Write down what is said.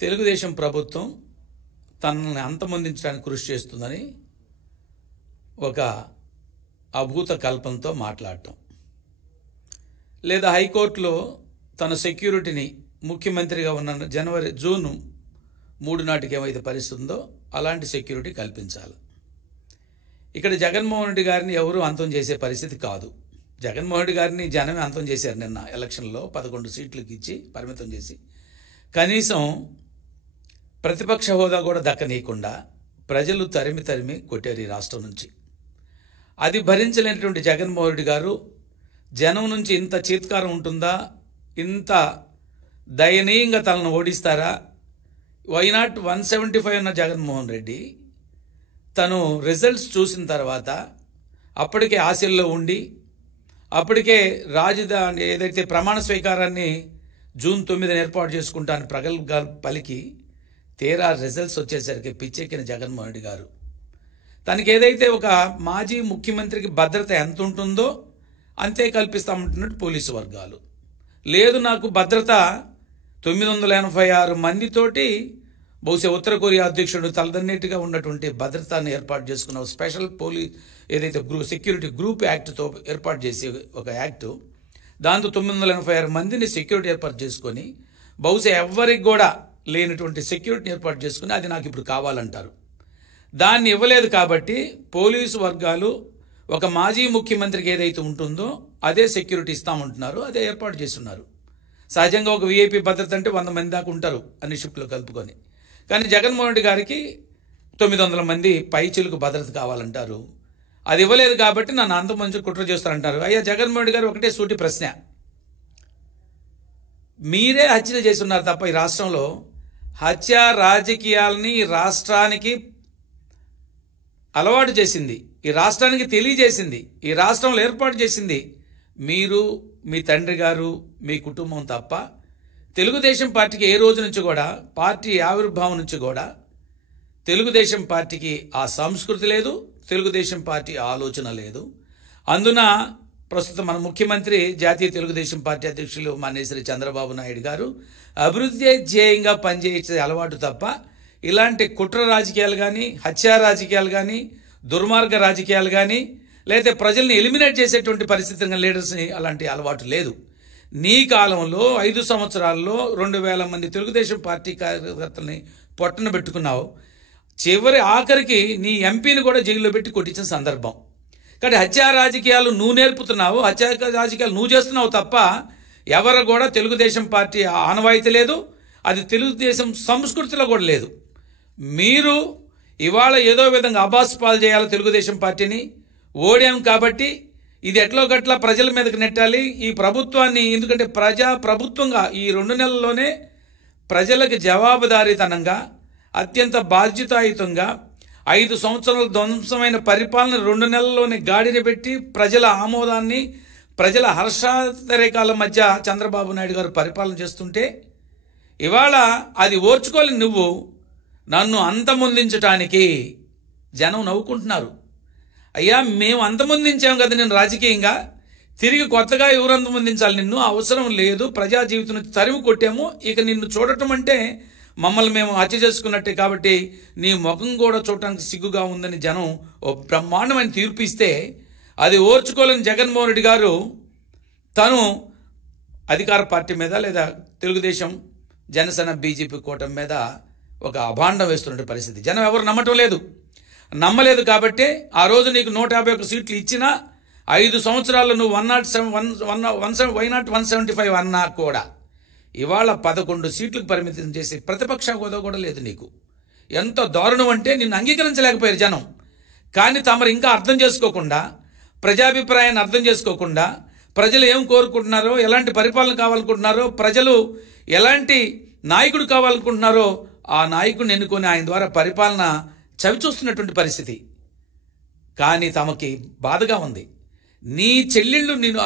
తెలుగుదేశం ప్రభుత్వం తనని అంతమొందించడానికి కృషి చేస్తుందని ఒక అభూత కల్పనతో మాట్లాడటం, లేదా హైకోర్టులో తన సెక్యూరిటీని ముఖ్యమంత్రిగా ఉన్న జూన్ 3 నాటికి ఏమైతే పరిస్థితి ఉందో అలాంటి సెక్యూరిటీ కల్పించాలి. ఇక్కడ జగన్మోహన్ రెడ్డి గారిని ఎవరు అంతం చేసే పరిస్థితి కాదు. జగన్మోహన్ రెడ్డి గారిని జనమే అంతం చేశారు. నిన్న ఎలక్షన్లో 11 సీట్లకు ఇచ్చి పరిమితం చేసి కనీసం ప్రతిపక్ష హోదా కూడా దక్కనీయకుండా ప్రజలు తరిమి తరిమి కొట్టారు ఈ రాష్ట్రం నుంచి. అది భరించలేనటువంటి జగన్మోహన్ రెడ్డి గారు జనం నుంచి ఇంత చీత్కారం ఉంటుందా, ఇంత దయనీయంగా తనను ఓడిస్తారా? వైనాట్ 175 ఉన్న జగన్మోహన్ రెడ్డి తను రిజల్ట్స్ చూసిన తర్వాత అప్పటికే ఆశల్లో ఉండి అప్పటికే రాజధాని ఏదైతే ప్రమాణ స్వీకారాన్ని జూన్ 9 ఏర్పాటు చేసుకుంటాను ప్రగల్భాలు పలికి తీరా రిజల్ట్స్ వచ్చేసరికి పిచ్చెక్కిన జగన్మోహన్ రెడ్డి గారు తనకి ఏదైతే ఒక మాజీ ముఖ్యమంత్రికి భద్రత ఎంత ఉంటుందో అంతే కల్పిస్తామంటున్నట్టు పోలీసు వర్గాలు, లేదు నాకు భద్రత 986 మందితోటి బహుశా ఉత్తర కొరియా అధ్యక్షుడు తలదన్నేట్టుగా ఉన్నటువంటి భద్రతను ఏర్పాటు చేసుకున్న స్పెషల్ పోలీస్ ఏదైతే సెక్యూరిటీ గ్రూప్ యాక్ట్తో ఏర్పాటు చేసే ఒక యాక్టు, దాంతో 986 మందిని సెక్యూరిటీ ఏర్పాటు చేసుకొని బహుశా ఎవరికి కూడా లేనటువంటి సెక్యూరిటీని ఏర్పాటు చేసుకుని అది నాకు ఇప్పుడు కావాలంటారు. దాన్ని ఇవ్వలేదు కాబట్టి పోలీసు వర్గాలు ఒక మాజీ ముఖ్యమంత్రికి ఏదైతే ఉంటుందో అదే సెక్యూరిటీ ఇస్తామంటున్నారు, అదే ఏర్పాటు చేస్తున్నారు. సహజంగా ఒక వీఐపీ భద్రత అంటే 100 మంది దాకా ఉంటారు అన్ని షిఫ్ట్లో కలుపుకొని. కానీ జగన్మోహన్ రెడ్డి గారికి 900 మంది పైచిలకు భద్రత కావాలంటారు. అది ఇవ్వలేదు కాబట్టి నన్ను అంతమంది కుట్ర చేస్తారంటారు. అయ్యా జగన్మోహన్ రెడ్డి గారు ఒకటే సూటి ప్రశ్న, మీరే హత్యలు చేసి ఉన్నారు తప్ప ఈ రాష్ట్రంలో హత్య రాజకీయాలని రాష్ట్రానికి అలవాటు చేసింది, ఈ రాష్ట్రానికి తెలియజేసింది, ఈ రాష్ట్రంలో ఏర్పాటు చేసింది మీరు, మీ తండ్రి గారు, మీ కుటుంబం తప్ప తెలుగుదేశం పార్టీకి ఏ రోజు నుంచి కూడా పార్టీ ఆవిర్భావం నుంచి కూడా తెలుగుదేశం పార్టీకి ఆ సంస్కృతి లేదు, తెలుగుదేశం పార్టీ ఆలోచన లేదు. అందున ప్రస్తుతం మన ముఖ్యమంత్రి జాతీయ తెలుగుదేశం పార్టీ అధ్యక్షులు మాన్యశ్రీ చంద్రబాబు నాయుడు గారు అభివృద్ధి ధ్యేయంగా పనిచేసే అలవాటు తప్ప ఇలాంటి కుట్ర రాజకీయాలు కానీ, హత్యా రాజకీయాలు కానీ, దుర్మార్గ రాజకీయాలు కానీ, లేదా ప్రజల్ని ఎలిమినేట్ చేసేటువంటి పరిస్థితి లీడర్స్ని అలాంటి అలవాటు లేదు. నీ కాలంలో 5 సంవత్సరాల్లో 2000 మంది తెలుగుదేశం పార్టీ కార్యకర్తల్ని పొట్టన పెట్టుకున్నావు. చివరి ఆఖరికి నీ ఎంపీని కూడా జైల్లో పెట్టి కొట్టించిన సందర్భం. కాబట్టి హత్యా రాజకీయాలు నువ్వు నేర్పుతున్నావు, హత్యా రాజకీయాలు నువ్వు చేస్తున్నావు తప్ప ఎవరు కూడా తెలుగుదేశం పార్టీ ఆనవాయితీ లేదు, అది తెలుగుదేశం సంస్కృతిలో కూడా లేదు. మీరు ఇవాళ ఏదో విధంగా అబాస్పాలు చేయాలి తెలుగుదేశం పార్టీని, ఓడాం కాబట్టి ఇది ఎట్లో గట్లా ప్రజల మీదకి నెట్టాలి ఈ ప్రభుత్వాన్ని. ఎందుకంటే ప్రభుత్వంగా ఈ 2 నెలల్లోనే ప్రజలకు జవాబుదారీతనంగా అత్యంత బాధ్యతాయుతంగా 5 సంవత్సరాల ధ్వంసమైన పరిపాలన 2 నెలల్లోనే గాడిన పెట్టి ప్రజల ఆమోదాన్ని, ప్రజల హర్షాతిరేకాల మధ్య చంద్రబాబు నాయుడు గారు పరిపాలన చేస్తుంటే ఇవాళ అది ఓర్చుకోలేని నువ్వు నన్ను అంతమొందించటానికి జనం నవ్వుకుంటున్నారు. అయ్యా మేము అంతమొందించాం కదా నేను రాజకీయంగా, తిరిగి కొత్తగా ఎవరు అంతమొందించాలి నిన్ను? అవసరం లేదు, ప్రజా జీవితం నుంచి తరిమి కొట్టాము, ఇక నిన్ను చూడటం అంటే మమ్మల్ని మేము హత్య చేసుకున్నట్టే కాబట్టి నీ ముఖం కూడా చూడటానికి సిగ్గుగా ఉందని జనం ఓ బ్రహ్మాండమైన తీర్పు ఇస్తే అది ఓర్చుకోలేని జగన్మోహన్ రెడ్డి గారు తను అధికార పార్టీ మీద లేదా తెలుగుదేశం జనసేన బీజేపీ కూటమి మీద ఒక అభాండం వేస్తున్న పరిస్థితి. జనం ఎవరు నమ్మలేదు కాబట్టి ఆ రోజు నీకు 151 సీట్లు ఇచ్చినా 5 సంవత్సరాల్లో నువ్వు 175 అన్నా కూడా ఇవాళ 11 సీట్లకు పరిమితం చేసి ప్రతిపక్ష హోదా కూడా లేదు నీకు. ఎంత దారుణం అంటే నిన్ను అంగీకరించలేకపోయారు జనం. కానీ తమరు ఇంకా అర్థం చేసుకోకుండా, ప్రజాభిప్రాయాన్ని అర్థం చేసుకోకుండా, ప్రజలు ఏం కోరుకుంటున్నారో, ఎలాంటి పరిపాలన కావాలనుకుంటున్నారో, ప్రజలు ఎలాంటి నాయకుడు కావాలనుకుంటున్నారో ఆ నాయకుడిని ఎన్నుకొని ఆయన ద్వారా పరిపాలన చవిచూస్తున్నటువంటి పరిస్థితి. కానీ తమకి బాధగా ఉంది. నీ చెల్లెళ్ళు నేను